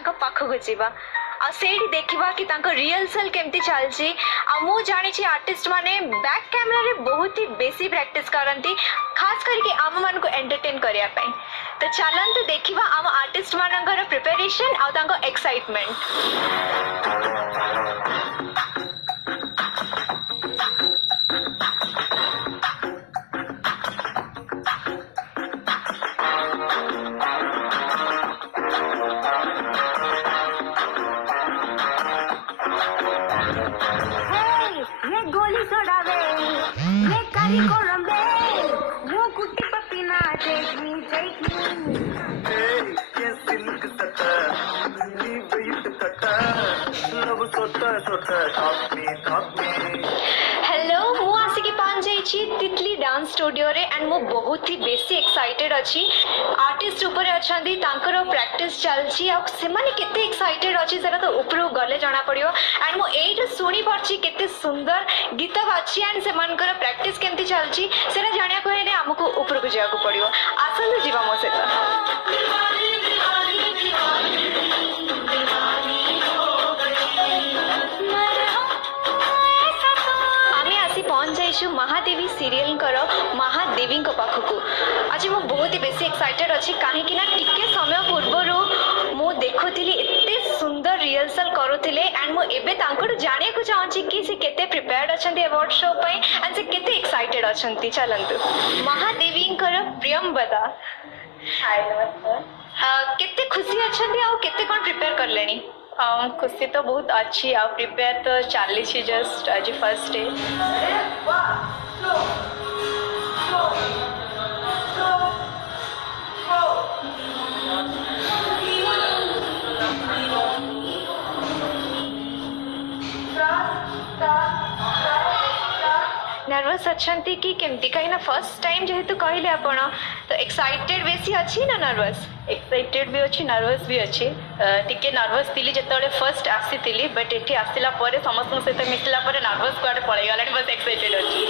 तांका पाखक जीवा आ सेठी देखिबा कि तांका रिहर्सल केमती चलची आ मु जानि छी आर्टिस्ट माने बैक कैमरा रे बहुत ही बेसी प्रैक्टिस करंती खास करके आम मन को एंटरटेन करिया पई तो चलंतु देखिबा आम आर्टिस्ट मानकर प्रिपरेशन आ तांका एक्साइटमेंट। हेलो मु आसिकी पान जाइछि तितली डांस स्टूडियो रे एंड मु बहुत ही बेसी एक्साइटेड अछि आर्टिस्ट ऊपर अछंदी तांकर प्रैक्टिस चलछि आ से माने केते एक्साइटेड अछि सेरा तो ऊपर गले जाना पड़ियो एंड मु एटा सुनी परछि केते सुंदर गीत बाछि एंड से मानकर प्रैक्टिस केमती चलछि सेरा जानिया को हेले हमको ऊपर को जाया को पड़ियो आसन जीवा मो से महादेवी सीरियल करो महादेवी को पाखकु आज मु बहुत ही बेसी एक्साइटेड अछि काहे कि ना टिके समय पूर्व मु देखुथिली एते सुंदर रिहर्सल करूथिले एंड मु एबे तांकर जाने को चाहछि कि से केते प्रिपेयर्ड अछंती अवार्ड शो पई एंड से केते एक्साइटेड अछंती चलंतु महादेवी कर प्रियम बदा हाय नमस्कार केते खुशी अछंती आ केते कोन प्रिपेयर कर लेनी खुशी तो बहुत अच्छी आ प्रिपेयर तो चली जस्ट आज फर्स्ट डे नर्वस अच्छी कि केमती कहीं ना फर्स्ट टाइम जेहेतु कहले आपण तो एक्साइटेड बेसी अच्छी ना नर्वस एक्साइटेड भी अच्छी नर्वस भी अच्छी टिके नर्वस थी जिते फर्स्ट आसी बट ये आसला समस्त सहित मिसला नर्वस कुआडे पड़े गला बस एक्साइटेड अच्छी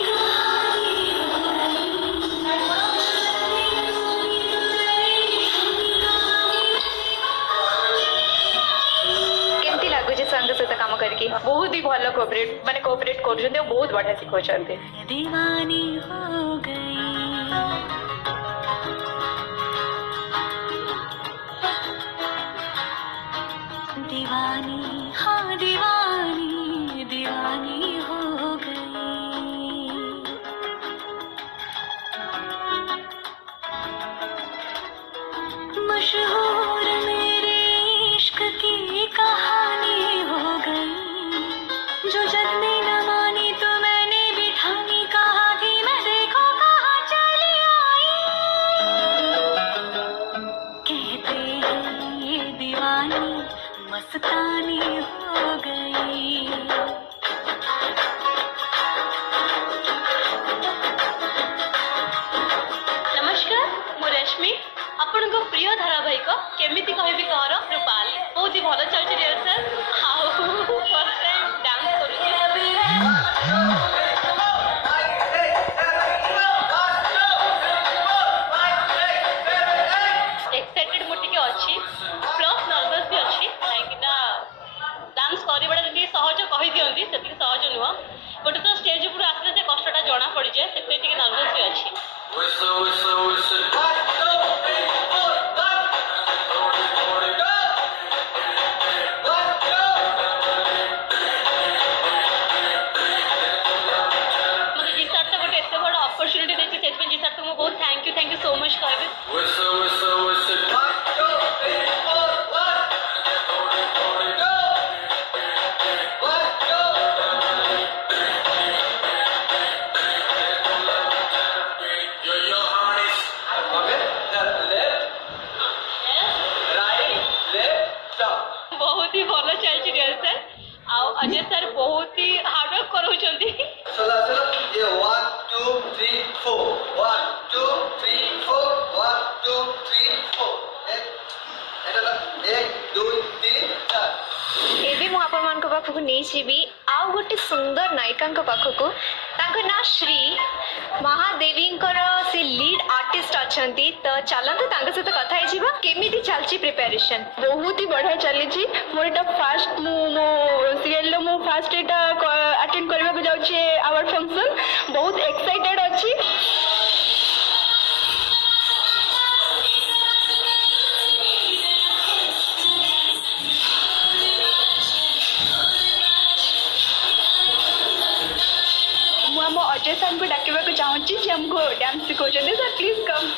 संग सहित काम करके बहुत ही भल कोऑपरेट माने कोऑपरेट कर बहुत बढ़िया सिखाते दीवानी हो गई दीवानी हाँ दीवानी दीवानी हो गई मशहूर मेरे इश्क की कहानी हो गई जो जग में न मानी तो मैंने भी ठानी कहा कि मैं देखो कहाँ चली आई कहते हैं ये दीवानी मस्तानी हो गई। नमस्कार मु रश्मि आपण को प्रिय धारावाहिक केमिति कहबी कहर रूपाल बहुत ही भल चलछि रिहर्सल फर्स्ट टाइम डांस करूछि एक्साइटेड मोटी के अछि प्लस नर्वस भी अछि काहे ना डांस करिबडा जति सहज कहि दियंती सेति सहज नुवा गोटे तो स्टेज ऊपर आसले से कष्टटा जणा पड़ी जाय सेति टिके नर्वस भी अछि थैंक यू सो मच कहबे बहुत ही भल चलछि रिहर्सल आ अजय सर बहुत ही हार्ड वर्क करूछंती चला ये 1 2 3 4 1 2 3 4 1 2 3 4 1 2 3 4 एबे मु आपण मान को पाखु नै छिबी आउ गोटे सुंदर नायिका को पाखु को ताको ना श्री महादेवी से लीड आर्टिस्ट आर्टिस्ट अछंती तो चलंतु तांका सहित कथा हे जीवा केमिति चलची प्रिपरेशन बहुत ही बढ़िया चली मोर एटा फास्ट मो सीरियल मो फास्ट एटा अटेंड करबा को जाउछे अवार्ड फंक्शन बहुत एक्साइटेड अछि मु हम अजय सर को डाकिबा को चाहूची जे हमको डांस सिखोचंदे sir please come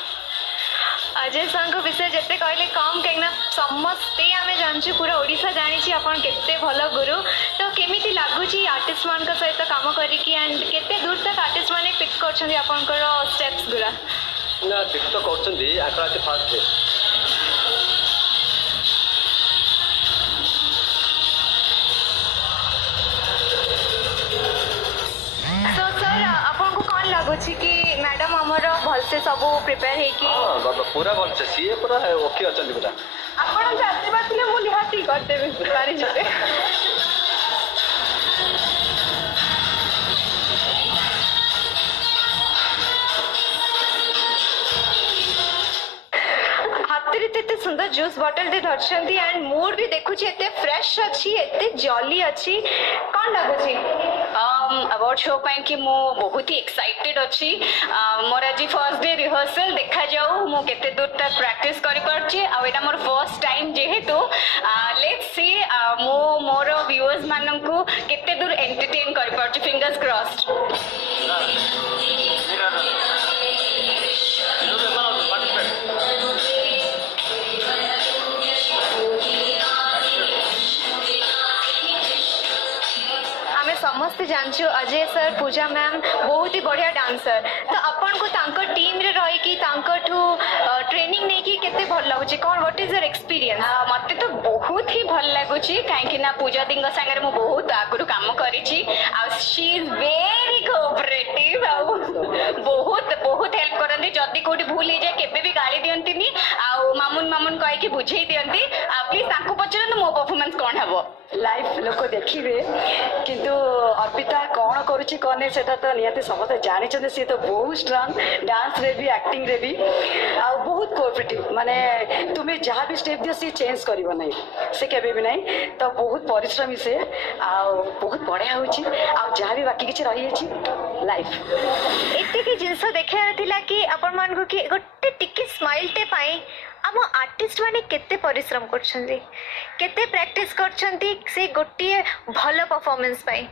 Ajay sir विषय जिते कहले कम कहीं समस्ते आम जानचु पूरा ओडिशा जानी आपन केते भल गुरु तो केमिति लागुची आर्टिस्ट मान सहित काम करिकी एंड केते दूर तक आर्टिस्ट माने पिक करछन्ती आपनकर स्टेप्स गुरा ना पिक तो करछन्ती आकरा से फास्ट है तो सर आपन को कौन लागुची कि मैडम हमर भलसे सब प्रिपेयर हे कि हां पूरा भल से सीए पूरा ओके अछन्ती पूरा आपण जाति बातले मु निहाती करदेबे पारी जबे हाथरे तेते सुंदर जूस बॉटल दे धरछन्ती एंड मूड भी देखुची एते फ्रेश अछि एते जॉली अछि कोन लागुची अवार्ड शो पाई कि मु बहुत ही एक्साइटेड अछि मोर आज फर्स्ट डे रिहर्सल देखा जाऊ मु केते दूर तक प्रैक्टिस करि परछि आ एटा मोर फर्स्ट टाइम जेहेतु लेट्स सी मु मोर व्यूअर्स माननकु केते दूर एंटरटेन करि परछि फिंगर्स क्रॉस्ड समस्ते जानछु अजय सर पूजा मैम बहुत ही बढ़िया डांसर तो अपन को तांको टीम रे रही कि तांको ठू ट्रेनिंग नै कि केते भल लागुची कोन व्हाट इज योर एक्सपीरियंस मते तो बहुत ही भल लागुची काहे ना पूजा दिंग संगे मु बहुत आगुरु काम करिछि आ शी इज वेरी कोऑपरेटिव आ बहुत बहुत हेल्प करंती जदी कोठी भूल हे जाय केबे भी गाली दियंतीनी आ मामुन कहि कि बुझेई दियंती आ प्लीज तांको पचरन मो परफॉर्मेंस कोन हबो लाइफ लोक देखिए किंतु अर्पिता कौन करुच्ची कौन नहीं सेटा तो निहाती समस्त जानी सी तो बहुत स्ट्रांग डांस रे भी एक्टिंग रे भी आ बहुत कोऑपरेटिव माने तुम्हें जहाँ भी स्टेप दियो सी चेंज करिवो नहीं से केबे भी नहीं तो बहुत परिश्रमी से आ बहुत बढ़िया होची आ जहाँ भी बाकी किछि रही अछि लाइफ एते के जिंस देखार थिला कि अपन मान को कि गोटे टिके स्माइल टे पाई आम आर्टिस्ट माने केते परिश्रम करछन्ती केते प्रैक्टिस करछन्ती से गोटे भल परफॉर्मेंस पाई